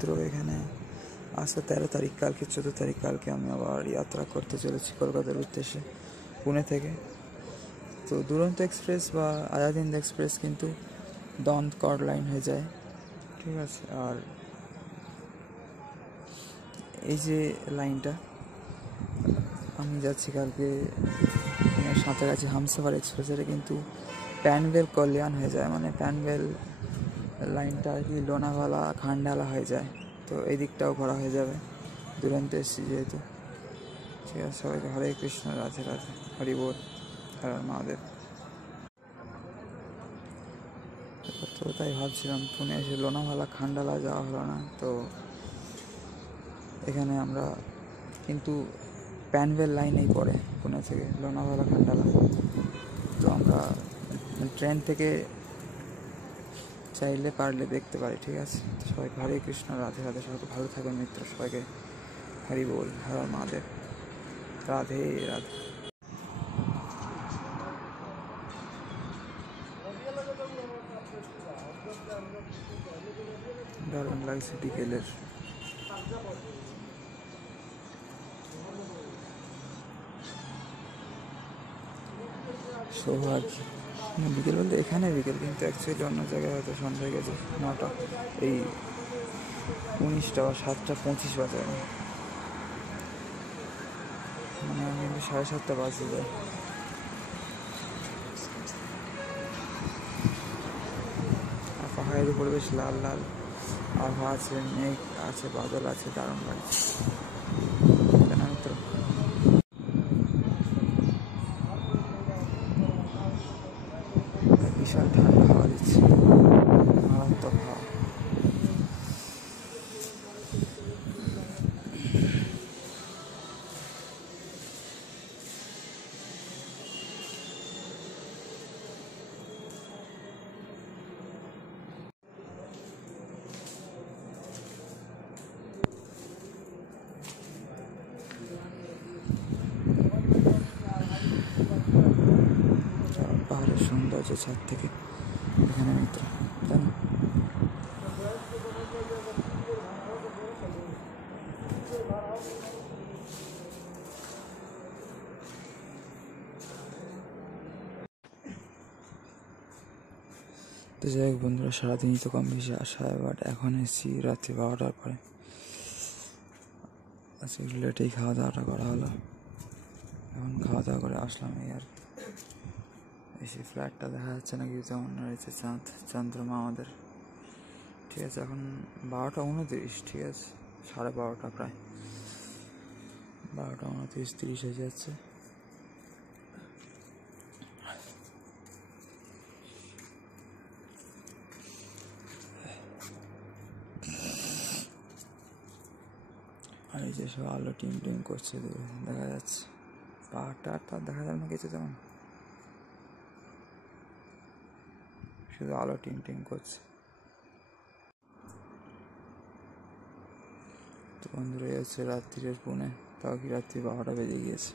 মিত্র, এখানে আসছে 13 তারিখ, কালকে 14 তারিখ। কালকে আমি আবার যাত্রা করতে চলেছি কলকাতার উদ্দেশ্যে পুনে থেকে। তো দুরন্ত এক্সপ্রেস বা আজাদ এক্সপ্রেস কিন্তু দন্ত লাইন হয়ে যায়, ঠিক আছে। আর এই যে লাইনটা আমি যাচ্ছি কালকে সাঁতরাগাছি হামসফর এক্সপ্রেস, এটা কিন্তু প্যানভেল কল্যাণ হয়ে যায়, মানে প্যানভেল লাইনটা আর কি লোনাভালা খান্ডালা হয়ে যায়। তো এই দিকটাও ঘোরা হয়ে যাবে, দুরন্ত এসছি যেহেতু। ঠিক আছে, সবাইকে হরে কৃষ্ণ, রাধে রাধে, হরি বল, হর মহাদেব। তো তাই ভাবছিলাম পুনে এসে লোনাভালা খান্ডালা যাওয়া হলো না, তো এখানে আমরা কিন্তু প্যানভেল লাইনেই পড়ে পুনে থেকে লোনাভালা খান্ডালা। তো আমরা ট্রেন থেকে চাইলে পারলে দেখতে পারি, ঠিক আছে। তো সবাইকে হরে কৃষ্ণ, রাধে রাধে, সবাইকে ভালো থাকবেন মিত্র, সবাইকে হরি বল, হর মহাদেব, রাধে রাধে। দারুণ লাগছে বিকেলের সৌভাগ্য। বিকেল বলতে এখানে বিকেল, কিন্তু অ্যাকচুয়ালি অন্য জায়গায় হয়তো সন্ধ্যা হয়ে গেছে 9টা, এই 19টা বা 7:25 বাজে, মানে আমি কিন্তু 7:30 বাজে যায়। আর পাহাড়ের উপরে বেশ লাল লাল আবহাওয়া আছে, মেঘ আছে, বাদল আছে, দারুণ লাগছে, তাই না মিত্র? বিশাল ঠান্ডা হাওয়া দিচ্ছে, মারাত্মক হাওয়া। পাহাড়ের সৌন্দর্য ছাদ থেকে এখানে মিত্র, তাই না? তো যাই হোক বন্ধুরা, সারাদিনই তো কম বেশি আসা হয়, বাট এখন এসেছি রাত্রি 12টার পরে। আজকে একটু লেটেই খাওয়া দাওয়াটা করা হলো, এখন খাওয়া দাওয়া করে আসলাম। এই আর এসে ফ্ল্যাটটা দেখা যাচ্ছে নাকি যেমন রয়েছে চন্দ্রমা আমাদের, ঠিক আছে। এখন 12টা 29, ঠিক আছে, 12:30 প্রায় 12টা 29:30 হয়ে যাচ্ছে। আর এই যে সব আলো টিম করছে, দেখা যাচ্ছে। পাহাড়টা দেখা যাবে না কিছু তেমন, শুধু আলো টিম করছে। তো বন্ধুরা, এই হচ্ছে রাত্রির পুনে, তাও কি রাত্রি 12টা বেজে গিয়েছে।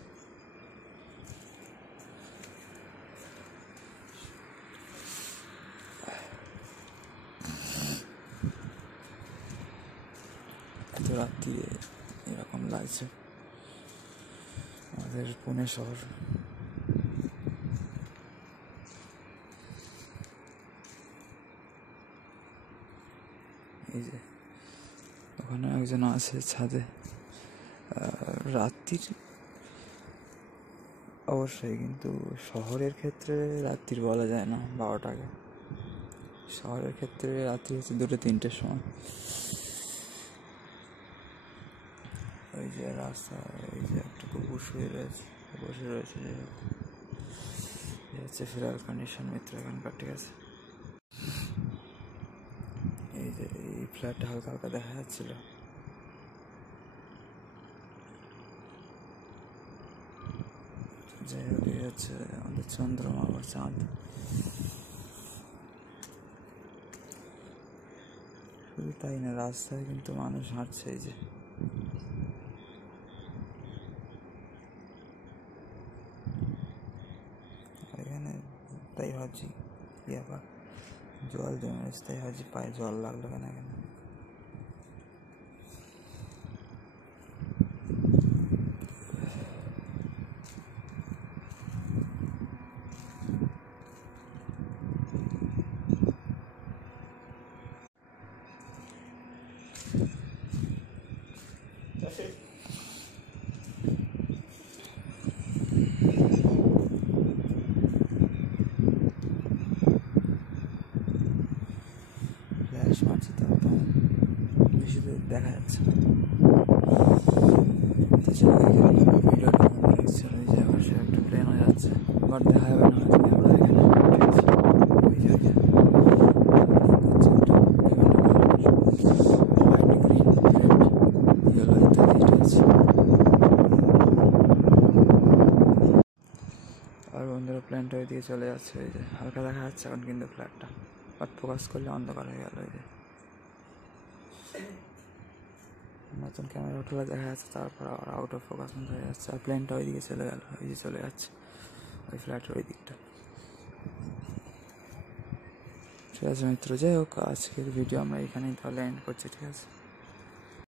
এত রাত্রি এরকম লাগছে আমাদের পুনে শহর। এই যে ওখানে একজন আছে ছাদে। রাত্রির অবশ্যই, কিন্তু শহরের ক্ষেত্রে রাত্রির বলা যায় না 12টাকে। শহরের ক্ষেত্রে রাত্রি হচ্ছে 2-3টের সময়। ওই যে রাস্তা, এই যে একটা কুকুর বসে রয়েছে, এই হচ্ছে ফিরাল কন্ডিশন মিত্র এখানকার, ঠিক আছে। এই যে এই ফ্ল্যাটটা হালকা হালকা দেখা যাচ্ছিল, যাই হোক এই হচ্ছে আমাদের চন্দ্রমা বা চাঁদ। শুধু তাই না, রাস্তায় কিন্তু মানুষ হাঁটছে, এই যে এখানে। তাই ভাবছি কি আবার জল জমে, তাই ভাবছি পায়ে জল লাগলো কেন এখানে। ফ্ল্যাশ মারছি তো বেশি দূর দেখা যাচ্ছে না। তো ভিডিওটা চলে যায়, পাশে একটা প্লেনও যাচ্ছে, বাট দেখা যাবে না হয়তো ক্যামেরা এখানে ওই জায়গায় হোয়াইট, গ্রিন, রেড, ইয়েলো ইত্যাদি আছে। আর বন্ধুরা প্লেনটা ওইদিকে চলে যাচ্ছে, ওই যে হালকা দেখা যাচ্ছে এখন কিন্তু ফ্ল্যাটটা, বাট ফোকাস করলে অন্ধকার হয়ে গেল। ওই যে নতুন ক্যামেরা উঠলে দেখা যাচ্ছে, তারপর আবার আউট অফ ফোকাস হয়ে যাচ্ছে, আর প্লেনটা ওইদিকে চলে গেল, ওই যে চলে যাচ্ছে ওই ফ্ল্যাটের ওই দিকটা। ঠিক আছে মিত্র, যাই হোক আজকের ভিডিও আমরা এখানেই তাহলে এন্ড করছি। ঠিক আছে।